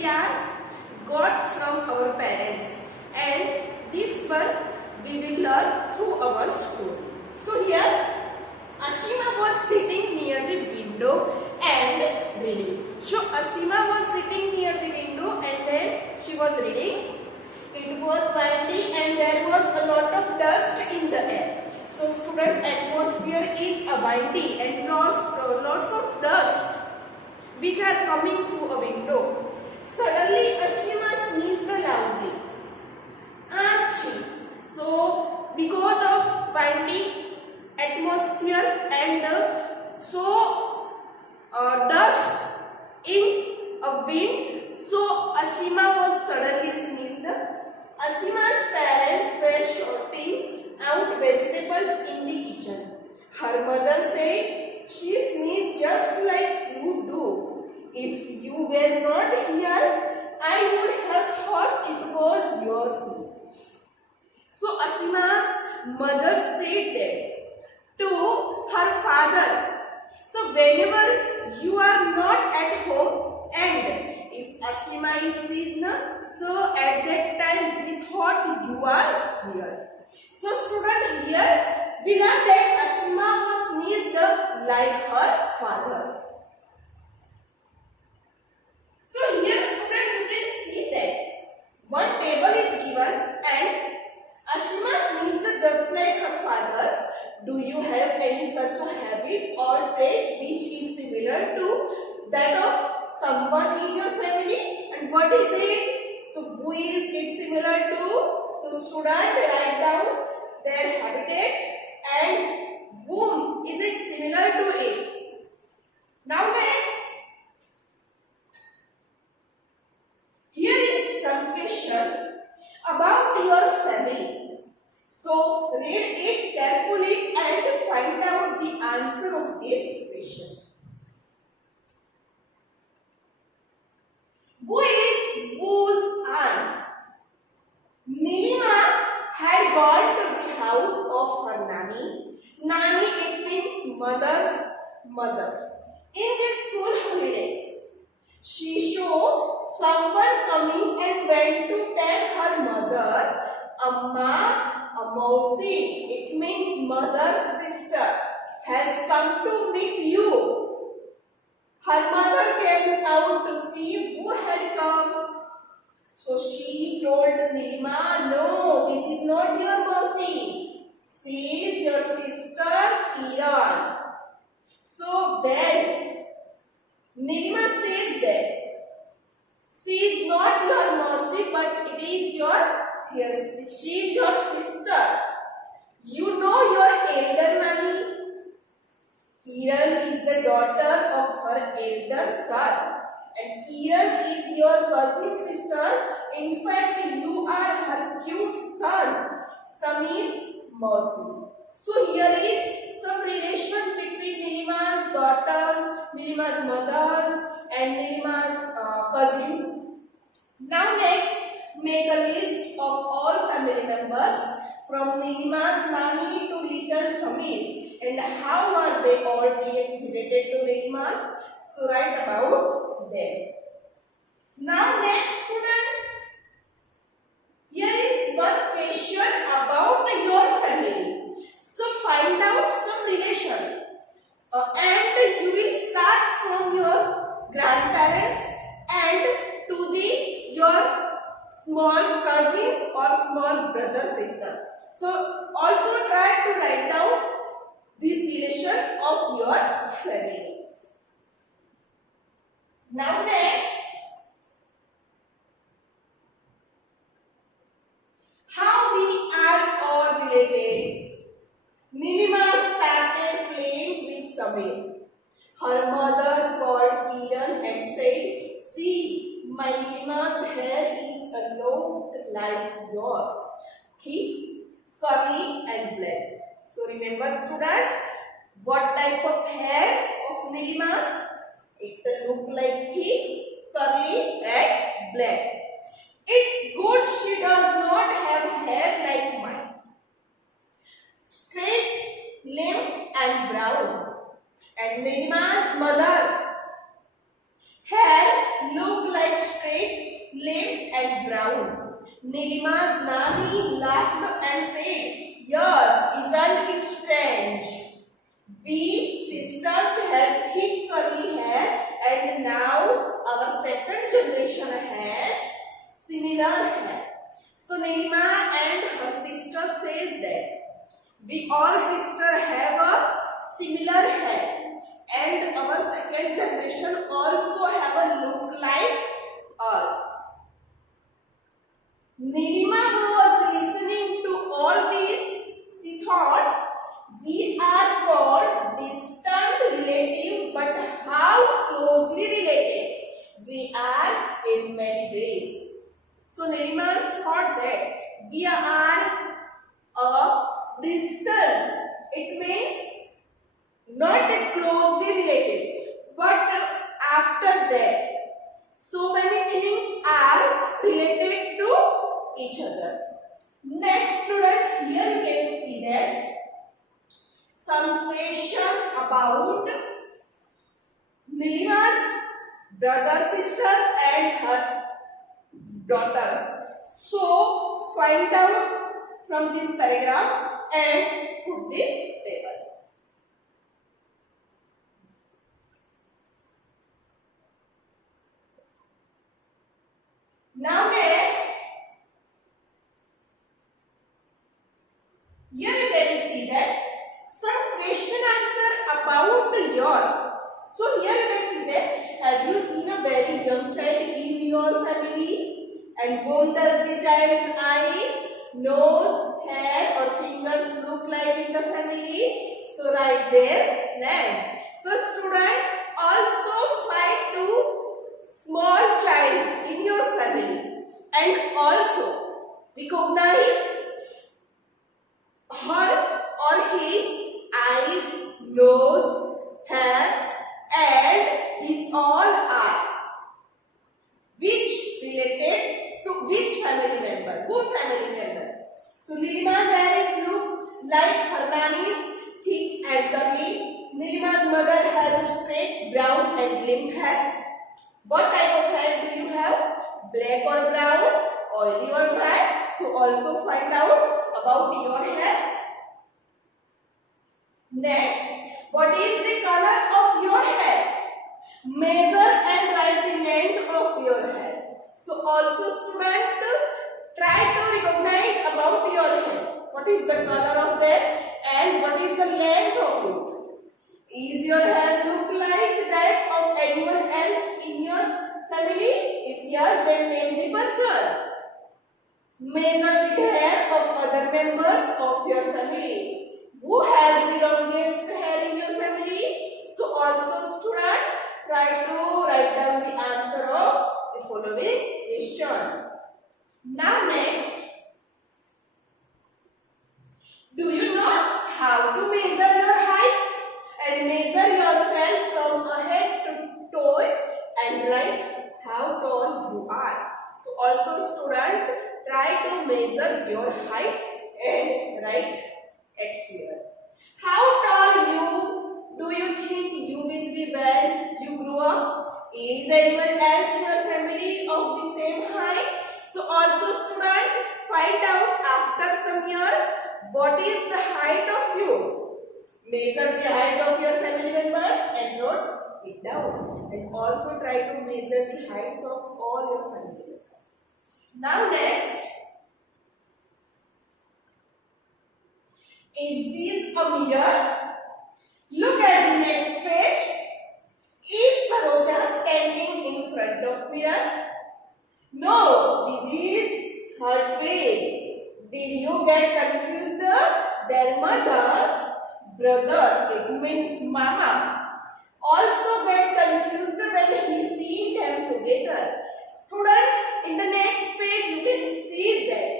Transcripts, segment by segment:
we are got from our parents, and this one we will learn through our school. So here Ashima was sitting near the window and reading. So Ashima was sitting near the window and then she was reading. It was windy and there was a lot of dust in the air. So student, atmosphere is windy and lots of dust which are coming through a window. Suddenly Ashima sneezed loudly. Achoo! So because of windy atmosphere and dust in a wind, so Ashima was suddenly sneezed. Ashima's parents were sorting out vegetables in the kitchen. Her mother said, "She sneezed just like you do. If you were not here, I would have thought it was your sneeze." So Ashima's mother said that to her father. So whenever you are not at home and if Ashima is seasonal, so at that time we thought you are here. So student, here we learn that Ashima was sneezed like her father. So here student, you can see that one table is given and Ashima sneezed just like her father. Do you have any such a habit or trait which is similar to that of someone in your family? And what is it? So who is it similar to? So student, write down their habitat and whom is it similar to it. Now next, here is some question about your family. So read it carefully and find out the answer of this question. Who is whose aunt? Nilima had gone to the house of her nanny. Nanny, it means mother's mother. In the school holidays, she saw someone coming and went to tell her mother, Amma, a Mausi, it means mother's sister, has come to meet you. Her mother came out to see who had come. So she told Nilima, no, this is not your Mausi. She is your sister Kiran. So then Nilima says that she is not your Mausi, but it is your Yes, she is your sister. You know your elder nanny? Kiran is the daughter of her elder son. And Kiran is your cousin sister. In fact, you are her cute son, Samir's Mausi. So here is some relation between Nilima's daughters, Nilima's mothers and Nilima's cousins. Now next, make a list of all family members from Nilima's nanny to little Samir and how are they all related to Nilima's. So write about them. Now next student, here is one question about your family. So find out some relation and you will start from your grandparents and to your small cousin or small brother sister. So also try to write down this relation of your family. Now next, how we are all related. Nilima started playing with Samir. Her mother called Kiran and said, "See, my Nilima's hair is a lobe like yours, thick, curly and black." So remember student, what type of hair of Nilima's? It look like thick, curly and black. It's good she does not have hair like mine. Straight, limp and brown. And Nilima's mother's hair look like straight Nilima's Nani laughed and said, "Yes, isn't it strange? We sisters had thick curly hair and now our second generation has similar hair." So Nilima and her sister says that we all sisters have a similar hair and our second generation also have a look like us. Nilima was listening to all this. She thought, we are called distant relative, but how closely related we are in many ways. So Nilima thought that we are a distance. It means not that closely related, but after that, so many things are related to each other. Next, student, here you can see that some question about Nilima's brothers, sisters, and her daughters. So, find out from this paragraph and put this table. Now next, here you can see that some question answer about the your. So here you can see that have you seen a very young child in your family? And whom does the child's eyes, nose, hair or fingers look like in the family? So write their name. So student, also find two small child in your family and also recognize her or his eyes, nose, hairs and his all are. Which related to which family member? Whom family member? So Nilima's hair look like her nanny's, thick and curly. Nilima's mother has a straight brown and limp hair. What type of hair do you have? Black or brown, oily or dry? So also find out about your hairs. Next, what is the color of your hair? Measure and write the length of your hair. So also student, try to recognize about your hair. What is the color of that and what is the length of it? Is your hair look like that of anyone else in your family? If yes, then name the person. Measure the hair of other members of your family. Who has the longest hair in your family? So also student, try to write down the answer of the following question. Now next, do you know how to measure your height and measure yourself from head to toe and write how tall you are? So also student, try to measure your height and write at here. How tall do you think you will be when you grow up? Is anyone else in your family of the same height? So also student, find out after some year what is the height of you. Measure the height of your family members and wrote it down. And also try to measure the heights of all your family members. Now next, is this a mirror? Look at the next page. Is Saroja standing in front of mirror? No, this is her twin. Did you get confused? Their mother's brother, it means mama, also get confused when he see them together. Student, in the next page you can see that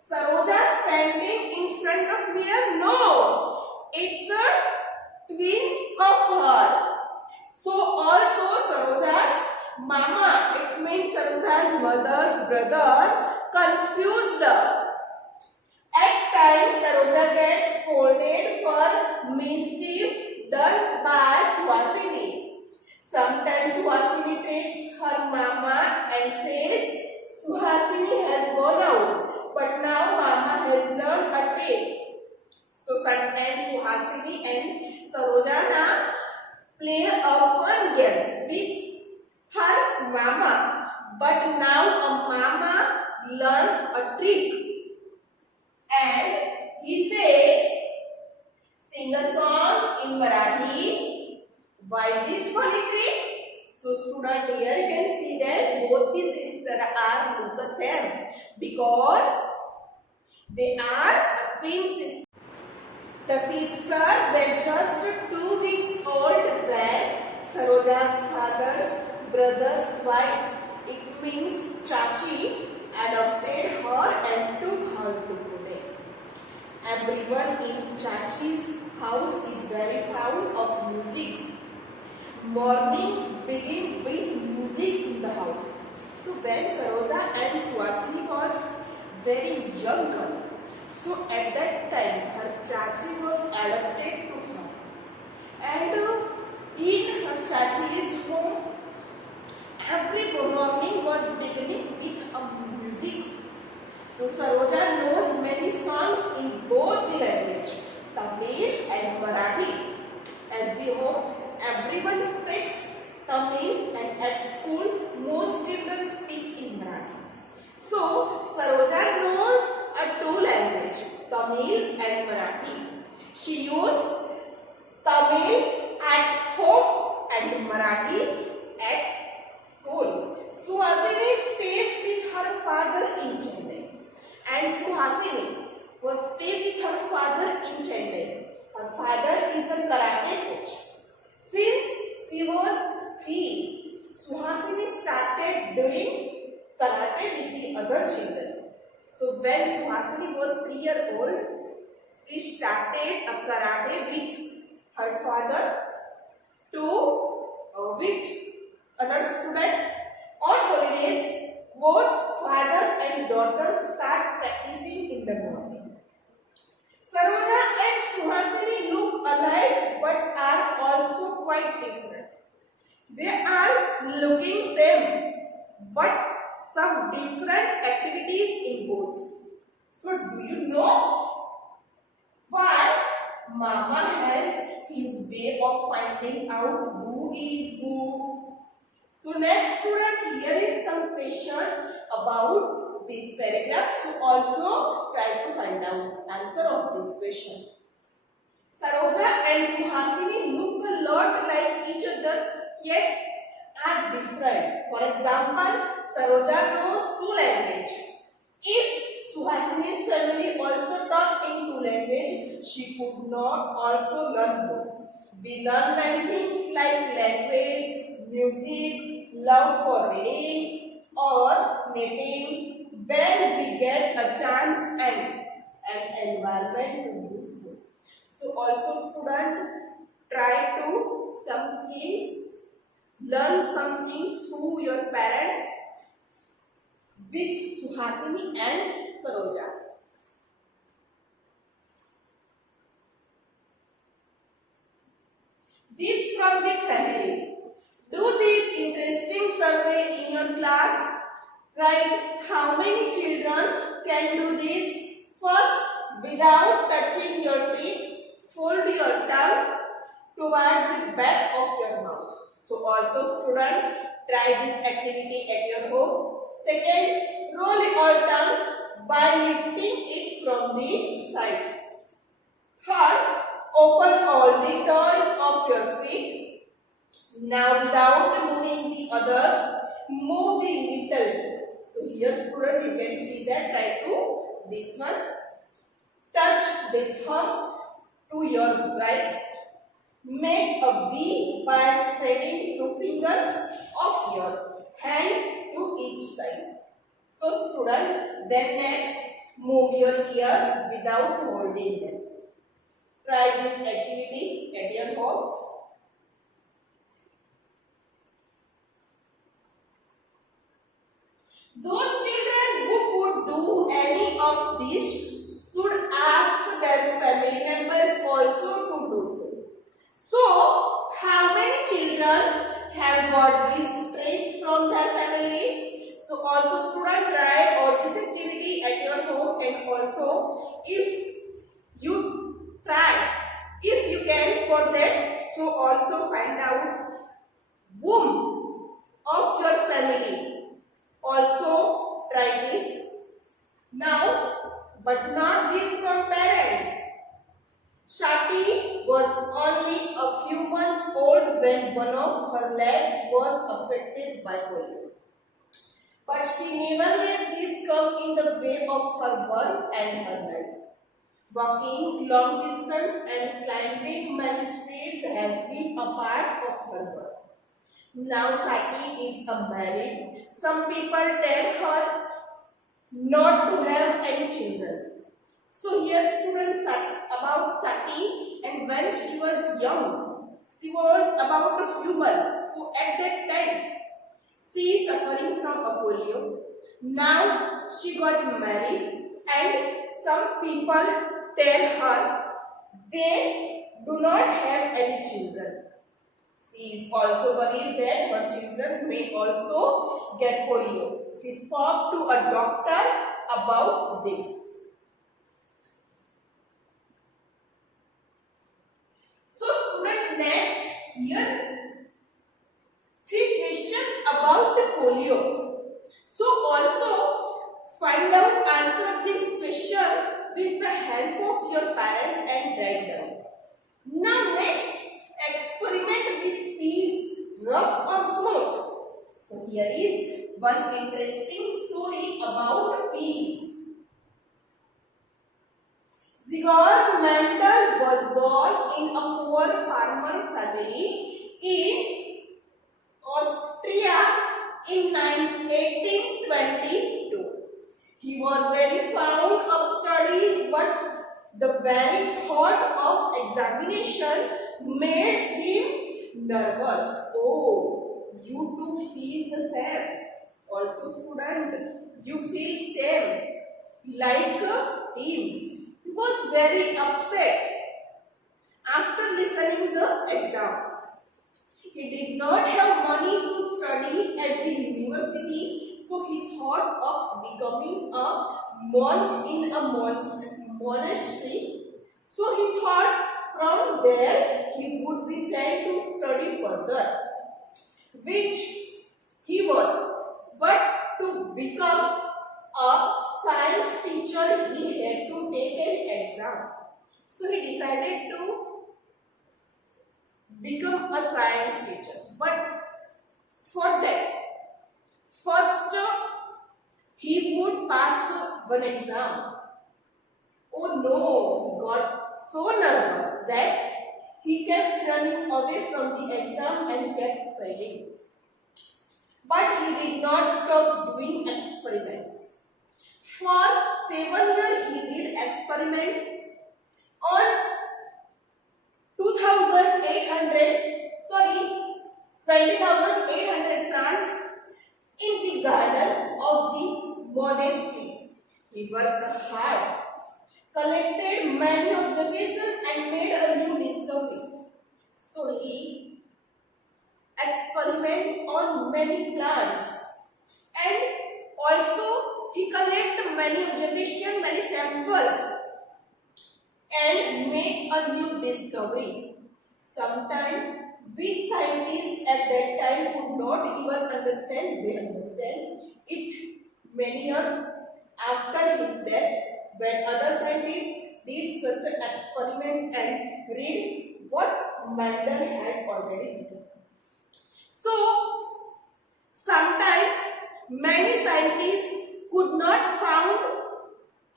Saroja standing in front of mirror. No, it's a twins of her. So also Saroja's mama, it means Saroja's mother's brother, confused. At times Saroja gets scolded for mischief done by Suhasini. Sometimes Suhasini takes her mama and says, Suhasini has gone out, but now Mama has learned a trick. So sometimes Suhasini and Saroja now play a fun game with her Mama, but now a Mama learned a trick, and he says, sing a song in Marathi. Why this funny trick? So student, here you can see that both the sisters are look the same because they are a twin sisters. The sisters were just 2 weeks old when Saroja's father's brother's wife, it twins Chachi, adopted her and took her to Pune. Everyone in Chachi's house is very fond of music. Mornings begin with music in the house. So when Saroja and Suhasini was very young girl, so at that time her Chachi was adopted to her, and in her Chachi's home every morning was beginning with a music. So Saroja knows many songs in both the language, Tamil and Marathi. At the home, everyone speaks Tamil, and at school, most children speak in Marathi. So Saroja knows a two language, Tamil and Marathi. She uses Tamil at home and Marathi at school. Suhasini stays with her father in Chennai, and Suhasini was stay with her father in Chennai. Her father is a karate coach. Since she was 3, Suhasini started doing karate with the other children. So when Suhasini was 3 years old, she started a karate with her father with other students. On holidays, both father and daughter start practicing in the morning. Saroja and Suhasini look alike but are also quite different. They are looking same but some different activities in both. So do you know why Mama has his way of finding out who is who? So next student, here is some question about this paragraph. So also try to find out answer of this question. Saroja and Suhasini look a lot like each other yet are different. For example, Saroja knows 2 languages. If Suhasini's family also talk in 2 languages, she could not also learn both. We learn many things like language, music, love for reading or knitting when we get a chance and an environment to do so. So also student, try to learn some things through your parents with Suhasini and Saroja. This from the family. Do this interesting survey in your class. Write how many children can do this. First, without touching your teeth, fold your tongue towards the back of your mouth. So also student, try this activity at your home. Second, roll your tongue by lifting it from the sides. Third, open all the toys of your feet. Now without moving the others, move the little. So here student, you can see that, try to this one. Touch the thumb to your waist. Make a V by spreading 2 fingers of your hand to each side. So student, then next, move your ears without holding them. Try this activity at your home. Those children who could do any of these should ask their family members also to do so. So, how many children have got this trait from their family? So, also student, if you try, if you can for that, so also find out womb of your family. Also try this. Now, but not this from parents. Shati was only a few months old when one of her legs was affected by polio. But she never let this come in the way of her work and her life. Walking long distance and climbing many streets has been a part of her work. Now Shati is a married. Some people tell her not to have any children. So here students about Sati, and when she was young, she was about a few months. So at that time, she is suffering from a polio. Now she got married, and some people tell her they do not have any children. She is also worried that her children may also get polio. She spoke to a doctor about this. So student, next here 3 questions about the polio. So also find out answer of this question with the help of your parent and write down. Now next, experiment with peas, rough or smooth. So here is one interesting story about peas. Zigor Mendel was born in a poor farmer family in Austria in 1822. He was very fond of studies, but the very thought of examination made him nervous. Oh, you too feel the same. Also student, you feel same like him. He was very upset after listening the exam. He did not have money to study at the university, so he thought of becoming a monk in a monastery. So he thought from there he would be sent to study further, which he was. But to become a science teacher, he had to take an exam. So he decided to become a science teacher. But for that, first he would pass one exam. Oh no, he got so nervous that he kept running away from the exam and kept failing. But he did not stop doing experiments. For 7 years he did experiments on 20,800 plants in the garden of the monastery. He worked hard, collected many observations and made a new discovery. So he experimented on many plants, and also he collected many observations, many samples, and make a new discovery. Sometimes we scientists at that time could not even understand. They understand it many years after his death, when other scientists did such an experiment and read what Mendel had already written. So sometimes many scientists could not found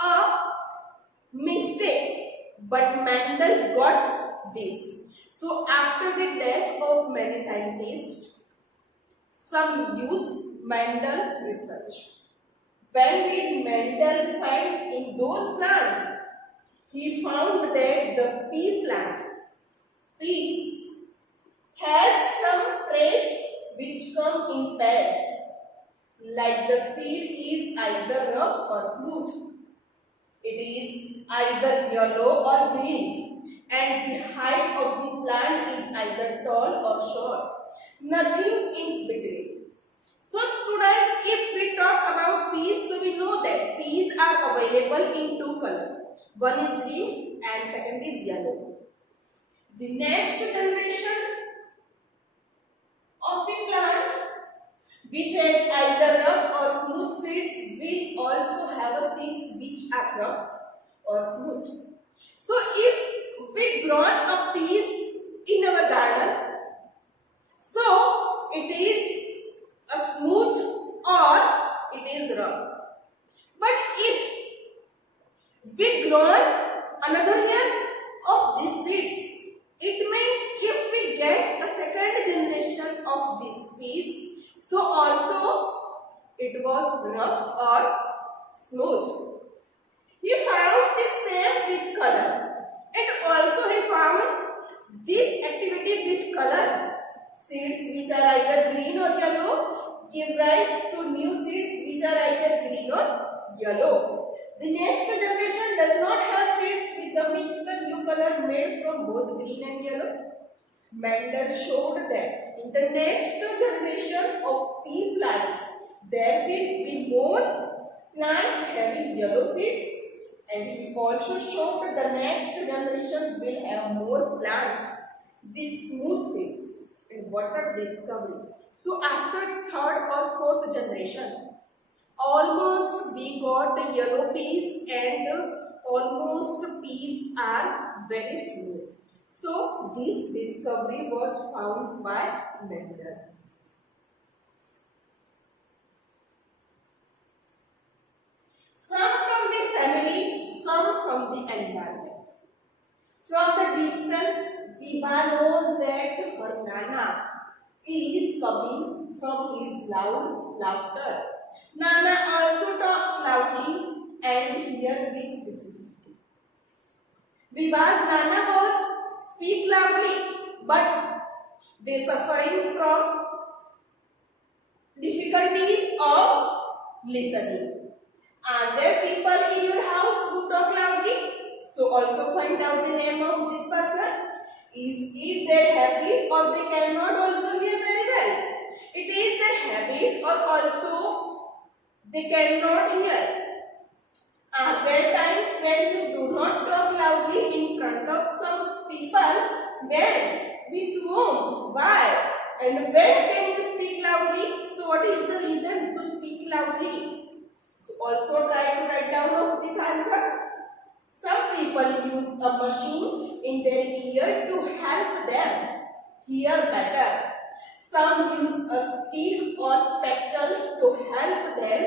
a mistake, but Mendel got this. So after the death of many scientists, some used Mendel research. When did Mendel find in those plants? He found that the pea plant, peas, has some traits which come in pairs, like the seed is either rough or smooth. It is either yellow or green, and the height of the plant is either tall or short. Nothing in between. So students, if we talk about peas, so we know that peas are available in 2 colors. One is green and second is yellow. The next generation of the plant which has either rough or smooth seeds will also have a seeds which are rough or smooth. So if we grown up these in our garden, so it is a smooth or it is rough. But if we grown another year of these seeds, it means if we get a second generation of this piece, so also it was rough or smooth. He found the same with color, and also he found this activity with color. Seeds which are either green or yellow give rise to new seeds which are either green or yellow. The next generation does not have seeds with the mixed new color made from both green and yellow. Mendel showed that in the next generation of tea plants, there will be more plants having yellow seeds, and he also showed that the next generation will have more plants with smooth seeds. And what a discovery! So after third or fourth generation, almost we got the yellow peas, and almost the peas are very smooth. So this discovery was found by Mendel. Some from the family, some from the environment. From the distance, Biba knows that her Nana is coming from his loud laughter. Nana also talks loudly and hears with difficulty. Biba's Nana was speak loudly, but they suffering from difficulties of listening. Are there people in your house who talk loudly? So also find out the name of this person. Is it their habit or they cannot also hear very well? It is their habit or also they cannot hear. Are there times when you do not talk loudly in front of some people? When? With whom? Why? And when can you speak loudly? So what is the reason to speak loudly? So also try to write down of this answer. Some people use a machine in their ear to help them hear better. Some use a stick or spectacles to help them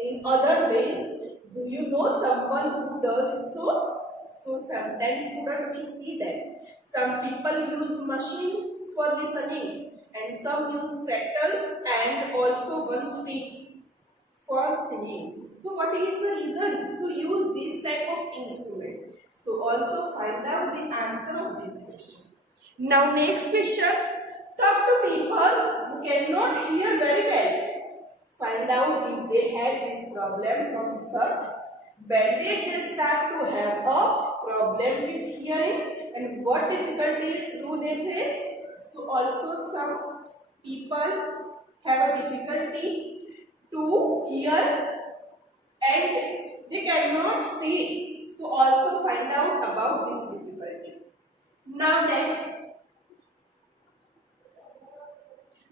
in other ways. Do you know someone who does so? So sometimes students we see that. Some people use machine for listening, and some use spectacles and also one stick for singing. So what is the reason to use this type of instrument? So also find out the answer of this question. Now next question. Talk to people who cannot hear very well. Find out if they had this problem from birth. When did they start to have a problem with hearing, and what difficulties do they face? So also some people have a difficulty to hear and they cannot see. So also find out about this difficulty. Now next,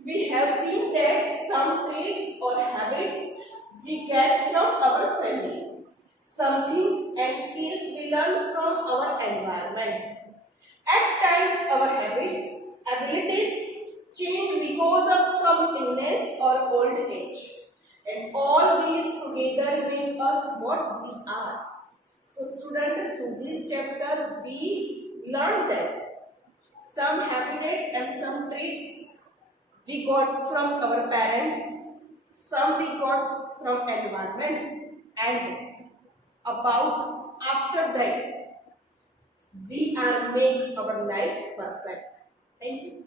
we have seen that some traits or habits we get from our family. Some things and skills we learn from our environment. At times our habits, abilities change because of some illness or old age. And all these together make us what we are. So students, through this chapter we learned that some habits and some traits we got from our parents, some we got from environment, and about after that we are make our life perfect. Thank you.